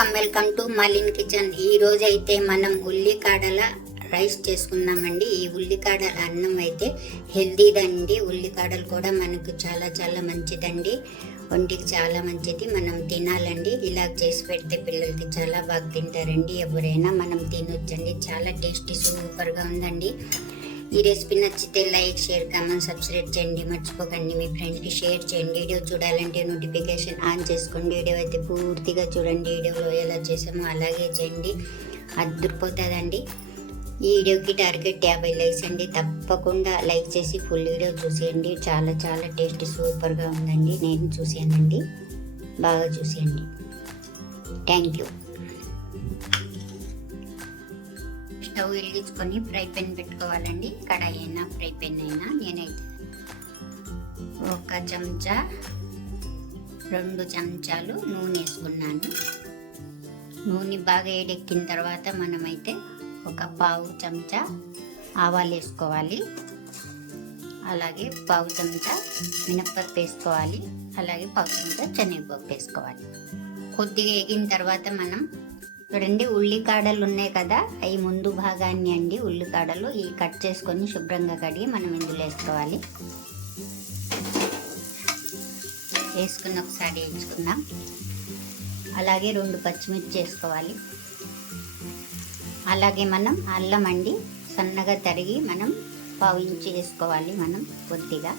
Welcome welcome to Malin kitchen. ఈ రోజు అయితే మనం ఉల్లికాడల రైస్ చేసుకుందామండి. ఈ ఉల్లికాడల అన్నం అయితే హెల్దీదండి. ఉల్లికాడలు కూడా మనకు చాలా చాలా మంచిదండి. ఒంటికి చాలా మంచిది. మనం తినాలండి. ఇలా చేసి పెడితే పిల్లలకి చాలా బాగా తింటారండి. ఎవరైనా మనం తినొచ్చండి. చాలా టేస్టీ సూపర్గా ఉందండి. ఈ రెసిపీ నచ్చితే లైక్ షేర్ కామెంట్ సబ్స్క్రైబ్ చేయండి. మర్చిపోకండి మీ ఫ్రెండ్కి షేర్ చేయండి. వీడియో చూడాలంటే నోటిఫికేషన్ ఆన్ చేసుకోండి. వీడియో అయితే పూర్తిగా చూడండి. వీడియోలో ఎలా చేసామో అలాగే చేయండి. అద్దరిపోతుందండి. ఈ వీడియోకి టార్గెట్ యాభై లైక్స్ అండి. తప్పకుండా లైక్ చేసి ఫుల్ వీడియో చూసేయండి. చాలా చాలా టేస్ట్ సూపర్గా ఉందండి. నేను చూసానండి బాగా చూసేయండి. Thank you. స్టవ్ వెలిగించుకొని ఫ్రై పెన్ పెట్టుకోవాలండి. కడాయి అయినా ఫ్రై పెన్ అయినా నేనైతే ఒక చెంచా రెండు చెంచాలు నూనె వేసుకున్నాను. నూనె బాగా వేడెక్కిన తర్వాత మనమైతే ఒక పావు చెంచా ఆవాలు వేసుకోవాలి. అలాగే పావు చెంచా మినప్పప్పు వేసుకోవాలి. అలాగే పావు చెంచా శనగపప్పు వేసుకోవాలి. కొద్దిగా వేగిన తర్వాత మనం చూడండి ఉల్లికాడలు ఉన్నాయి కదా అవి ముందు భాగాన్ని అండి ఉల్లికాడలు ఈ కట్ చేసుకొని శుభ్రంగా కడిగి మనం ఇందులో వేసుకోవాలి. వేసుకుని ఒకసారి వేయించుకుందాం. అలాగే రెండు పచ్చిమిర్చి వేసుకోవాలి. అలాగే మనం అల్లం అండి సన్నగా తరిగి మనం పావు ఇంచు వేసుకోవాలి మనం కొద్దిగా.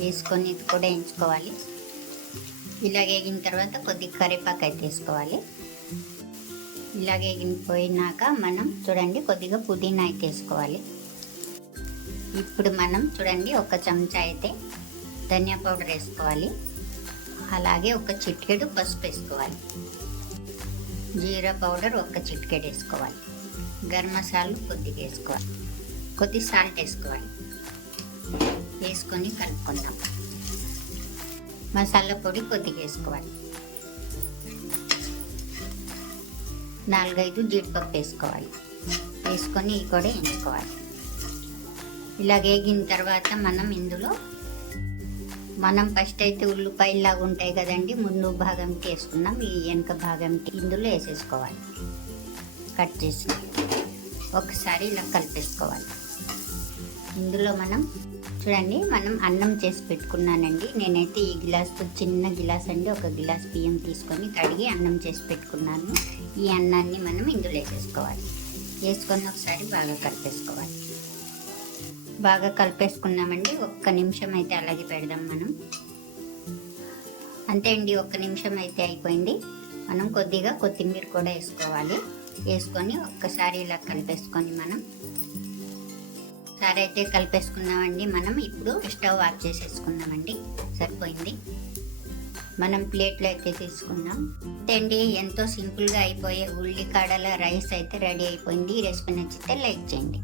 వేసుకొని ఇది కూడా వేయించుకోవాలి. ఇలా వేగిన తర్వాత కొద్దిగా కరివేపాకు అయితే వేసుకోవాలి. ఇలా వేగిపోయినాక మనం చూడండి కొద్దిగా పుదీనా అయితే వేసుకోవాలి. ఇప్పుడు మనం చూడండి ఒక చెంచా అయితే ధనియా పౌడర్ వేసుకోవాలి. అలాగే ఒక చిటికెడు పసుపు వేసుకోవాలి. జీరా పౌడర్ ఒక చిటికెడు వేసుకోవాలి. గరం మసాలు కొద్దిగా వేసుకోవాలి. కొద్ది సాల్ట్ వేసుకోవాలి. వేసుకొని కలుపుకుందాం. మసాలా పొడి కొద్దిగా వేసుకోవాలి. నాలుగైదు జీడిపప్పు వేసుకోవాలి. వేసుకొని ఇవి కూడా వేయించుకోవాలి ఇలా వేగిన తర్వాత మనం ఇందులో మనం ఫస్ట్ అయితే ఉల్లిపాయలాగా ఉంటాయి కదండి ముందు భాగంకి వేసుకున్నాం ఈ వెనక భాగంకి ఇందులో వేసేసుకోవాలి. కట్ చేసి ఒకసారి ఇలా కలిపేసుకోవాలి. ఇందులో మనం చూడండి మనం అన్నం చేసి పెట్టుకున్నానండి. నేనైతే ఈ గిలాస్తో చిన్న గిలాస్ అండి ఒక గిలాస్ బియ్యం తీసుకొని కడిగి అన్నం చేసి పెట్టుకున్నాను. ఈ అన్నాన్ని మనం ఇందులో వేసేసుకోవాలి వేసుకొని ఒకసారి బాగా కలిపేసుకోవాలి. బాగా కలిపేసుకున్నామండి ఒక్క నిమిషం అయితే అలాగే పెడదాం మనం. అంతే అండి ఒక్క నిమిషం అయితే అయిపోయింది. మనం కొద్దిగా కొత్తిమీర కూడా వేసుకోవాలి. వేసుకొని ఒక్కసారి ఇలా కలిపేసుకొని మనం సరే అయితే కలిపేసుకున్నామండి మనం ఇప్పుడు స్టవ్ ఆఫ్ చేసేసుకుందామండి. సరిపోయింది? మనం ప్లేట్లో అయితే తీసుకుందాం. అండి ఎంతో సింపుల్గా అయిపోయే ఉల్లికాడల రైస్ అయితే రెడీ అయిపోయింది. ఈ రెసిపీ నచ్చితే లైక్ చేయండి.